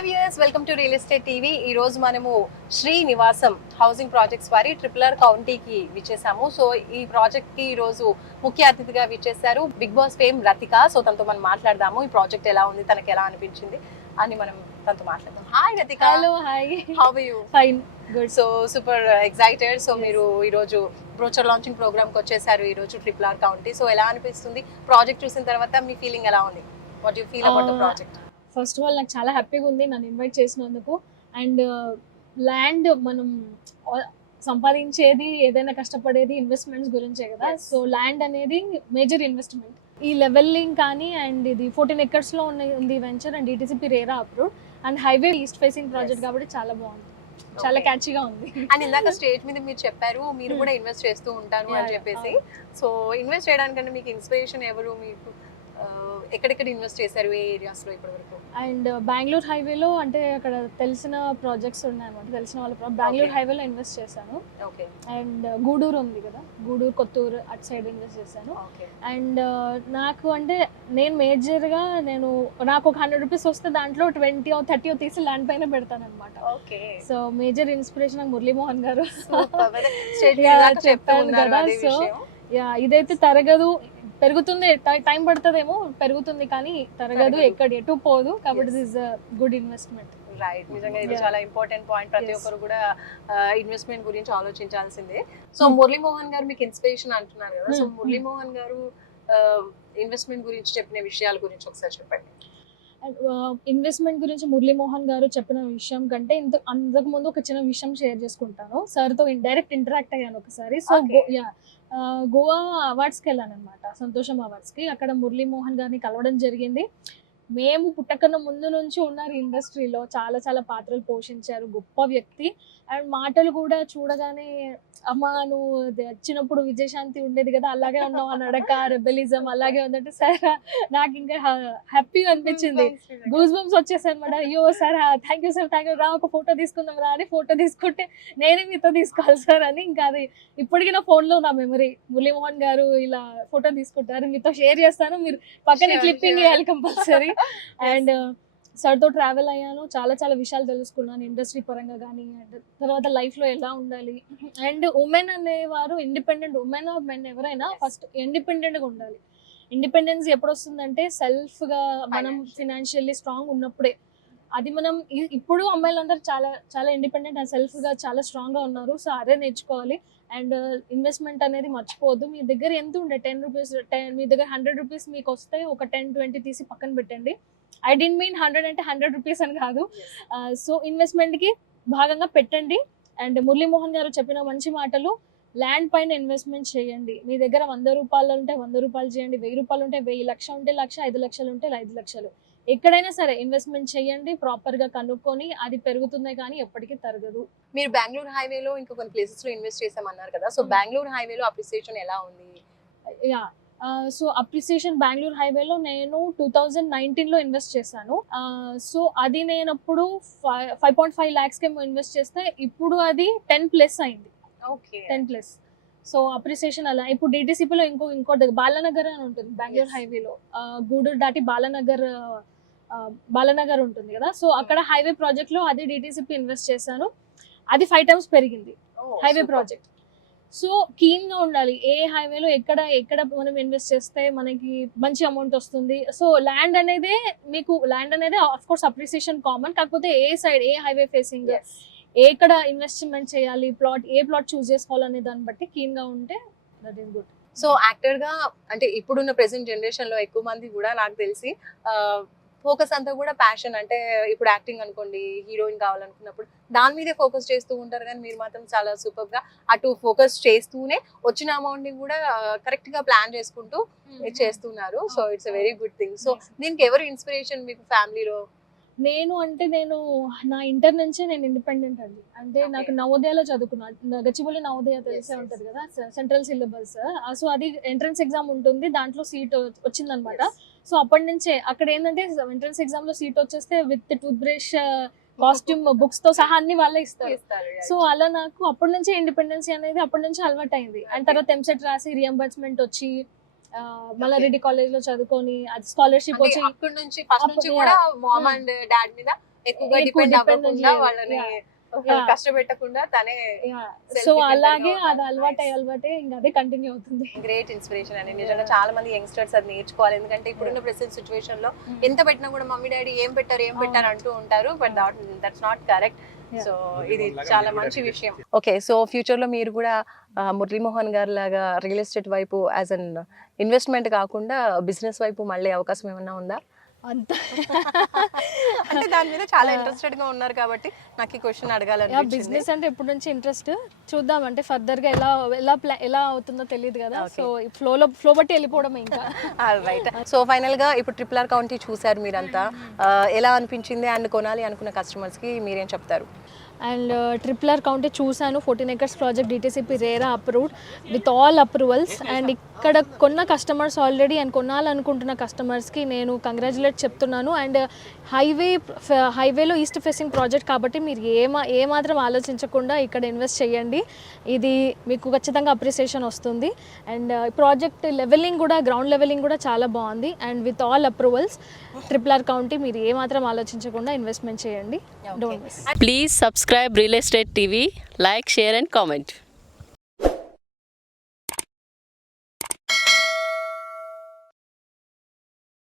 Hi viewers, welcome to real estate TV. ఈ రోజు మనము శ్రీ నివాసం హౌసింగ్ ప్రాజెక్ట్స్ వారి RRR కౌంటీకి విచ్చేసాము. సో ఈ ప్రాజెక్ట్ కి ఈ రోజు ముఖ్య అతిథిగా విచ్చేసారు Bigg Boss fame Rathika. So తనతో మనం మాట్లాడదాము, ఈ ప్రాజెక్ట్ ఎలా ఉంది, తనకి ఎలా అనిపించింది అని మనం తనతో మాట్లాడదాం. Hi Ratika. Hello, hi. How are you? Fine, good. So super excited. సో మీరు ఈ రోజు బ్రోచర్ లాంచింగ్ ప్రోగ్రామ్ కి వచ్చేసారు ఈ రోజు RRR కౌంటీ. సో ఎలా అనిపిస్తుంది ప్రాజెక్ట్ చూసిన తర్వాత? మీ ఫీలింగ్ ఎలా ఉంది? What you feel about the project? First of all నాకు చాలా హ్యాపీగా ఉంది నన్ను ఇన్వైట్ చేసినందుకు. అండ్ ల్యాండ్ మనం సంపాదించేది, ఏదైనా కష్టపడేది ఇన్వెస్ట్మెంట్స్ గురించే కదా. సో ల్యాండ్ అనేది మేజర్ ఇన్వెస్ట్మెంట్. ఈ లెవెల్లింగ్ కానీ, అండ్ ఇది 14 acres లో ఉంది venture, and DTCP RERA approved, and highway east facing project కాబట్టి చాలా బాగుంది, చాలా క్యాచీగా ఉంది. అండ్ ఇందాక స్టేజ్ మీద మీరు చెప్పారు మీరు కూడా ఇన్వెస్ట్ చేస్తూ ఉంటాను అని చెప్పేసి. సో ఇన్వెస్ట్ చేయడానికంటే మీకు ఇన్స్పిరేషన్ ఎవరు? మీకు ఎక్కడెక్కడ ఇన్వెస్ట్ చేశారు, ఏ ఏరియాస్ లో ఇప్పటి వరకు? అండ్ బెంగళూరు హైవేలో, అంటే అక్కడ తెలిసిన ప్రాజెక్ట్స్ ఉన్నాయన్నమాట, తెలిసిన వాళ్ళ బెంగళూరు హైవేలో ఇన్వెస్ట్ చేశాను. ఓకే. అండ్ గూడూరు ఉంది కదా, గూడూరు కొత్తూరు అటు సైడ్ ఇన్వెస్ట్ చేశాను. అండ్ నాకు అంటే నేను మేజర్గా నాకు ఒక 100 రూపీస్ వస్తే దాంట్లో 20 or 30 తీసి ల్యాండ్ పైన పెడతాను అనమాట. Okay. So major inspiration Muralimohan గారు చెప్పారు కదా. సో ఇదైతే తరగదు, పెరుగుతుంది, టైం పడుతుందేమో, పెరుగుతుంది కానీ తరగదు, ఎటు పోదు. కాబట్టి దిస్ గుడ్ ఇన్వెస్ట్మెంట్. రైట్, నిజంగా ఇది చాలా ఇంపార్టెంట్ పాయింట్. ప్రతి ఒక్కరు కూడా ఇన్వెస్ట్మెంట్ గురించి ఆలోచించాల్సిందే. సో మురళీమోహన్ గారు మీకు ఇన్స్పిరేషన్ అంటున్నారు కదా. సో మురళీమోహన్ గారు ఇన్వెస్ట్మెంట్ గురించి చెప్పిన విషయాల గురించి ఒకసారి చెప్పండి. ఇన్వెస్ట్మెంట్ గురించి మురళీమోహన్ గారు చెప్పిన విషయం కంటే అంతకు ముందు ఒక చిన్న విషయం షేర్ చేసుకుంటాను. సార్తో డైరెక్ట్ ఇంటరాక్ట్ అయ్యాను ఒకసారి. సో గోవా అవార్డ్స్కి వెళ్ళాను అనమాట, సంతోషం అవార్డ్స్కి. అక్కడ మురళీమోహన్ గారిని కలవడం జరిగింది. మేము పుట్టకన్నా ముందు నుంచి ఉన్నారు ఇండస్ట్రీలో, చాలా చాలా పాత్రలు పోషించారు, గొప్ప వ్యక్తి. అండ్ మాటలు కూడా చూడగానే అమ్మ నువ్వు వచ్చినప్పుడు విజయశాంతి ఉండేది కదా, అలాగే ఉన్నావు అని అడక, రెబెలిజం అలాగే ఉందంటే సార్ నాకు ఇంకా హ్యాపీగా అనిపించింది, గూస్ బంప్స్ వచ్చేసాయి అనమాట. అయ్యో sir, thank you sir, thank you, రా ఒక ఫోటో తీసుకుందాం రా అని. ఫోటో తీసుకుంటే నేనే మీతో తీసుకోవాలి సార్ అని. ఇంకా అది ఇప్పటికీ నా ఫోన్లో నా మెమరీ. మురళీమోహన్ గారు ఇలా ఫోటో తీసుకుంటారు, మీతో షేర్ చేస్తాను, మీరు పక్కన క్లిప్పింగ్ వేయాలి కంపల్సరీ. అండ్ సార్తో ట్రావెల్ అయ్యాను, చాలా చాలా విషయాలు తెలుసుకున్నాను ఇండస్ట్రీ పరంగా కానీ, అండ్ తర్వాత లైఫ్లో ఎలా ఉండాలి. అండ్ ఉమెన్ అనేవారు ఇండిపెండెంట్, ఉమెన్ ఆర్ మెన్ ఎవరైనా ఫస్ట్ ఇండిపెండెంట్గా ఉండాలి. ఇండిపెండెన్స్ ఎప్పుడు వస్తుందంటే సెల్ఫ్గా మనం ఫినాన్షియల్లీ స్ట్రాంగ్ ఉన్నప్పుడే. అది మనం ఇప్పుడు అమ్మాయిలందరూ చాలా చాలా ఇండిపెండెంట్ అండ్ సెల్ఫ్గా చాలా స్ట్రాంగ్గా ఉన్నారు. సో అదే నేర్చుకోవాలి. అండ్ ఇన్వెస్ట్మెంట్ అనేది మర్చిపోవద్దు. మీ దగ్గర ఎంత ఉండే 10 రూపీస్, మీ దగ్గర 100 రూపీస్ మీకు వస్తే ఒక 10-20 తీసి పక్కన పెట్టండి. ఐ డెంట్ మీన్ 100 అంటే 100 రూపీస్ అని కాదు. సో ఇన్వెస్ట్మెంట్కి భాగంగా పెట్టండి. అండ్ మురళీమోహన్ గారు చెప్పిన మంచి మాటలు, ల్యాండ్ పైన ఇన్వెస్ట్మెంట్ చేయండి. మీ దగ్గర 100 రూపాయలు ఉంటే 100 రూపాయలు చేయండి, 1000 రూపాయలు ఉంటే 1000, 1,00,000 ఉంటే 1,00,000, 5 లక్షలు ఉంటే 5 లక్షలు. ఎక్కడైనా సరే ఇన్వెస్ట్మెంట్ చేయండి, ప్రాపర్గా కనుక్కొని. అది పెరుగుతుంది కానీ ఎప్పటికీ తరగదు. మీరు బెంగళూరు హైవేలో ఇంకా కొన్ని ప్లేసెస్ లో ఇన్వెస్ట్ చేసామన్నారు కదా. సో బెంగళూరు హైవేలో అప్రిసియేషన్ ఎలా ఉంది? యా, సో అప్రిసియేషన్ బెంగళూరు హైవేలో నేను 2019లో ఇన్వెస్ట్ చేశాను. సో అది నేను అప్పుడు 5.5 lakhs ఇన్వెస్ట్ చేస్తే ఇప్పుడు అది 10+ అయింది. ఓకే, 10+. సో అప్రిసియేషన్ అలా. ఇప్పుడు DTCPలో ఇంకో దగ్గర బాలానగర్ అని ఉంటుంది బెంగళూరు హైవేలో, గూడూరు దాటి బాలానగర్ ఉంటుంది కదా. సో అక్కడ హైవే ప్రాజెక్ట్ లో అది DTCP ఇన్వెస్ట్ చేశాను. అది 5 times పెరిగింది హైవే ప్రాజెక్ట్. సో కీన్ గా ఉండాలి, ఏ హైవేలో ఎక్కడ మనం ఇన్వెస్ట్ చేస్తే మనకి మంచి అమౌంట్ వస్తుంది. సో ల్యాండ్ అనేది ఆఫ్ కోర్స్ అప్రిసియేషన్ కామన్, కాకపోతే ఏ సైడ్, ఏ హైవే ఫేసింగ్, ఎక్కడ ఇన్వెస్ట్మెంట్ చేయాలి, ఏ ప్లాట్ చూస్ చేసుకోవాలనే దాన్ని బట్టి కీన్ గా ఉంటే that is good. So actor గా అంటే ఇప్పుడున్న ప్రెసెంట్ జనరేషన్ లో ఎక్కువ మంది కూడా నాకు తెలిసి ఫోకస్ అంతా కూడా ప్యాషన్, అంటే ఇప్పుడు యాక్టింగ్ అనుకోండి, హీరోయిన్ కావాలనుకున్నప్పుడు దాని మీదే ఫోకస్ చేస్తూ ఉంటారు. కానీ మీరు మాత్రం చాలా సూపర్ గా అటు ఫోకస్ చేస్తూనే వచ్చిన అమౌంట్ ని కూడా కరెక్ట్ గా ప్లాన్ చేసుకుంటూ చేస్తున్నారు. So it's a very good thing. So దీనికి ఎవరు ఇన్స్పిరేషన్ మీకు ఫ్యామిలీలో? నేను నా ఇంటర్ నుంచే నేను ఇండిపెండెంట్ అండి. అంటే నాకు నవోదయలో చదువుకున్నాను, గచ్చిబౌలి నవోదయ తెలిసే ఉంటది కదా, సెంట్రల్ సిలబస్. సో అది ఎంట్రన్స్ ఎగ్జామ్ ఉంటుంది, దాంట్లో సీట్ వచ్చిందనమాట. సో అప్పటి నుంచే అక్కడ ఏంటంటే ఎంట్రన్స్ ఎగ్జామ్ లో సీట్ వచ్చేస్తే with tooth brush, costume, books తో సహా అన్ని వాళ్ళే ఇస్తారు. సో అలా నాకు అప్పటి నుంచే ఇండిపెండెన్సీ అనేది అప్పటి నుంచి అలవాటు అయింది. అండ్ తర్వాత ఎంసెట్ రాసి రియంబర్స్మెంట్ వచ్చి మల్లారెడ్డి కాలేజ్ లో చదువుకొని అది స్కాలర్షిప్ వచ్చి అప్పటి నుంచి ఫస్ట్ నుంచి కూడా మామ్ అండ్ డాడ్ మీద ఎక్కువగా ఎక్కువ డిపెండ్ depend అవ్వకుండా చేయదు. వాళ్ళని Yeah. కష్టపెట్టకుండా తనే సో Self-dependent అలాగే గా అది ఉన్నారు. అలవాటే ఇంకా అదే కంటిన్యూ అవుతుంది. గ్రేట్ ఇన్స్పిరేషన్ అండి. నిజంగా చాలా మంది యంగ్స్టర్స్ అది నేర్చుకోవాలి. ఎందుకంటే ఇప్పుడున్న ప్రెసెంట్ సిచువేషన్ లో ఎంత పెట్టినా కూడా మమ్మీ డాడీ ఏం పెట్టారు అంటూ ఉంటారు. But that's not correct. Yeah. So ఇది చాలా మంచి విషయం. ఓకే, సో ఫ్యూచర్ లో మీరు కూడా మురళీమోహన్ గారి లాగా రియల్ ఎస్టేట్ వైపు యాజ్ అన్ ఇన్వెస్ట్మెంట్ కాకుండా బిజినెస్ వైపు మళ్ళీ అవకాశం ఏమన్నా ఉందా? అంత అంటే దాని మీద చాలా ఇంట్రెస్టెడ్ గా ఉన్నారు కాబట్టి నాకు ఈ క్వశ్చన్ అడగాలనిపించింది. బిజినెస్ అంటే ఎప్పటి నుంచి ఇంట్రెస్ట్, చూద్దాం అంటే ఫర్దర్ గా ఎలా అవుతుందో తెలియదు కదా. సో ఫ్లో బట్టి వెళ్ళిపోవడమే ఇంకా. రైట్. సో ఫైనల్ గా ఇప్పుడు RRR కౌంటీ చూసారు మీరంతా, ఎలా అనిపించింది అండ్ కొనాలి అనుకున్న కస్టమర్స్ కి మీరేం చెప్తారు? అండ్ RRR కౌంటీ చూశాను. 14 acres project DTCP RERA approved with all approvals. And ఇక్కడ కొన్న కస్టమర్స్ ఆల్రెడీ అండ్ కొనాలనుకుంటున్న కస్టమర్స్కి నేను కంగ్రాచులేట్ చెప్తున్నాను. అండ్ హైవేలో ఈస్ట్ ఫేసింగ్ ప్రాజెక్ట్ కాబట్టి మీరు ఏమాత్రం ఆలోచించకుండా ఇక్కడ ఇన్వెస్ట్ చేయండి. ఇది మీకు ఖచ్చితంగా అప్రిసియేషన్ వస్తుంది. అండ్ ప్రాజెక్ట్ లెవెలింగ్ కూడా, గ్రౌండ్ లెవెలింగ్ కూడా చాలా బాగుంది. And with all approvals RRR county మీరు ఏమాత్రం ఆలోచించకుండా ఇన్వెస్ట్మెంట్ చేయండి. Don't miss. Please subscribe Real Estate TV, like, share and comment.